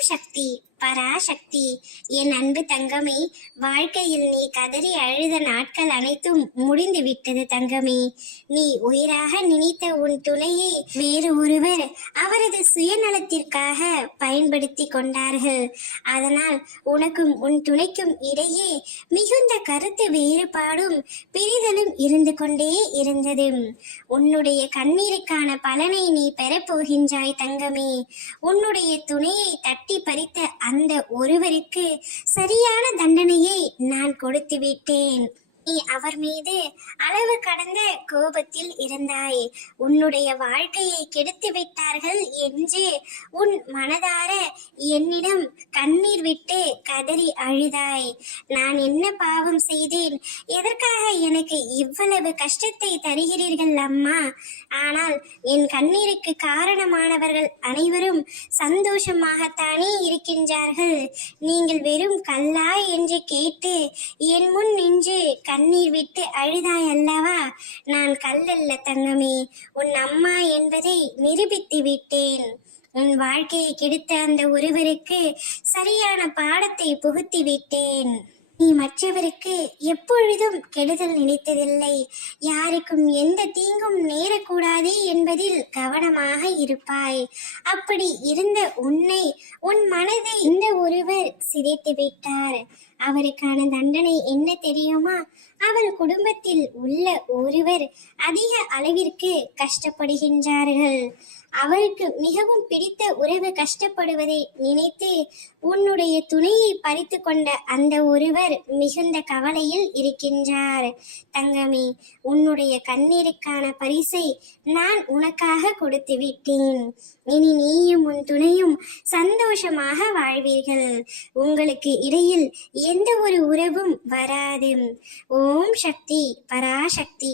சக்தி பராசக்தி. என் அன்பு தங்கமே, வாழ்க்கையில் நீ கதறி அழுத நாட்கள் அனைத்தும் முடிந்து விட்டது தங்கமே. நீ உயிராக நினைத்த உன் துணையை வேறு ஒருவர் அவரது சுயநலத்திற்காக பயன்படுத்தி கொண்டார்கள். அதனால் உனக்கும் உன் துணைக்கும் இடையே மிகுந்த கருத்து வேறுபாடும் பிரிதலும் இருந்து கொண்டே இருந்தது. உன்னுடைய கண்ணீருக்கான பலனை நீ பெறப்போகின்றாய் தங்கமே. உன்னுடைய துணையை தட்டி பறித்த அந்த ஒருவருக்கு சரியான தண்டனையை நான் கொடுத்து விட்டேன். நீ அவர் மீது அளவு கடந்த கோபத்தில் இருந்தாய். உன்னுடைய வாழ்க்கையை கெடுத்து விட்டார்கள் என்று உன் மனதார என்னிடம் கண்ணீர் விட்டு கதறி அழுதாய். நான் என்ன பாவம் செய்தேன்? எதற்காக எனக்கு இவ்வளவு கஷ்டத்தை தருகிறீர்கள் அம்மா? ஆனால் என் கண்ணீருக்கு காரணமானவர்கள் அனைவரும் சந்தோஷமாகத்தானே இருக்கின்றார்கள். நீங்கள் வெறும் கல்லா என்று கேட்டு என் முன் நின்று கண்ணீர் விட்டு அழுதாய் அல்லவா? நான் கல்லல்ல தங்கமே, உன் அம்மா என்பதை நிரூபித்து விட்டேன். உன் வாழ்க்கையை கெடுத்த அந்த ஒருவருக்கு சரியான பாடத்தை புகுத்தி விட்டேன். நீ மற்றவருக்கு எப்பொழுதும் கெடுதல் நினைத்ததில்லை. யாருக்கும் எந்த தீங்கும் நேரக்கூடாது என்பதில் கவனமாக இருப்பாய். அப்படி இருந்த உன்னை, உன் மனதை இந்த ஒருவர் சிதைத்து விட்டார். அவருக்கான தண்டனை என்ன தெரியுமா? அவர் குடும்பத்தில் உள்ள ஒருவர் அதிக அளவிற்கு கஷ்டப்படுகின்றார்கள். அவருக்கு மிகவும் பிடித்த உறவு கஷ்டப்படுவதை நினைத்து உன்னுடைய துணையை பறித்து கொண்ட அந்த ஒருவர் மிகுந்த கவலையில் இருக்கின்றார். தங்கமே, உன்னுடைய கண்ணீருக்கான பரிசை நான் உனக்காக கொடுத்து விட்டேன். இனி நீயும் உன் துணையும் சந்தோஷமாக வாழ்வீர்கள். உங்களுக்கு இடையில் எந்த ஒரு உறவும் வராது. ஓம் சக்தி பராசக்தி.